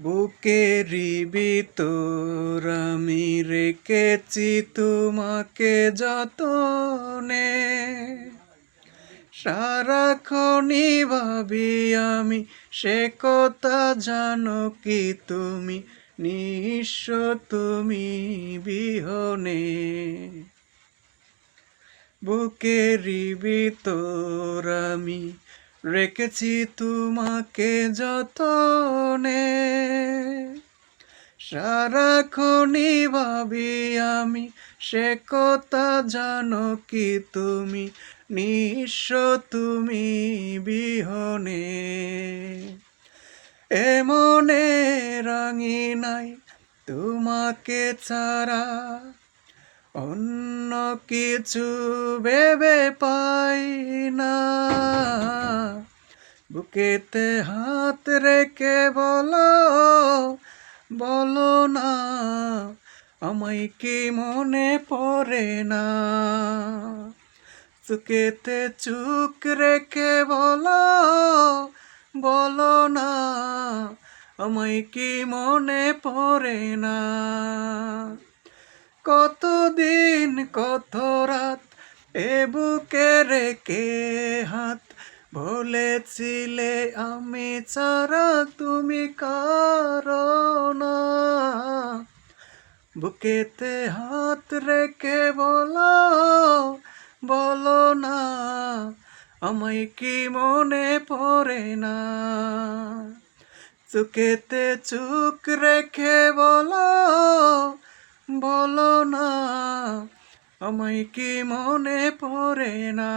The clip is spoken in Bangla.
বুকেরই ভিতর আমি রেখেছি তোমাকে যতনে, সারাক্ষণই ভাবি আমি সে কথা জানো কি তুমি নিঃস্ব তুমি বিহনে। বুকেরই ভিতর আমি রেখেছি তোমাকে যতনে, সারাক্ষণই ভাবি আমি সে কথা জানো কি তুমি নিঃস্ব তুমি বিহনে। এমনে রাঙিনাই তোমাকে ছাড়া অন্য কিছু ভেবে পাই না। বুকেতে হাত রেখে বলো, বলো না আমায় কি মনে পড়ে না। চোখেতে চোখ রেখে বলো, বলো না আমায় কি মনে পড়ে না। কতদিন কত রাত এ বুকে রেখে হাত বলেছিলে আমি ছাড়া তুমি কারো না। বুকেতে হাত রেখে বলো, বলো না আমায় কি মনে পড়ে না। চোখেতে চোখ রেখে বলো, বলো না আমায় কি মনে পড়ে না।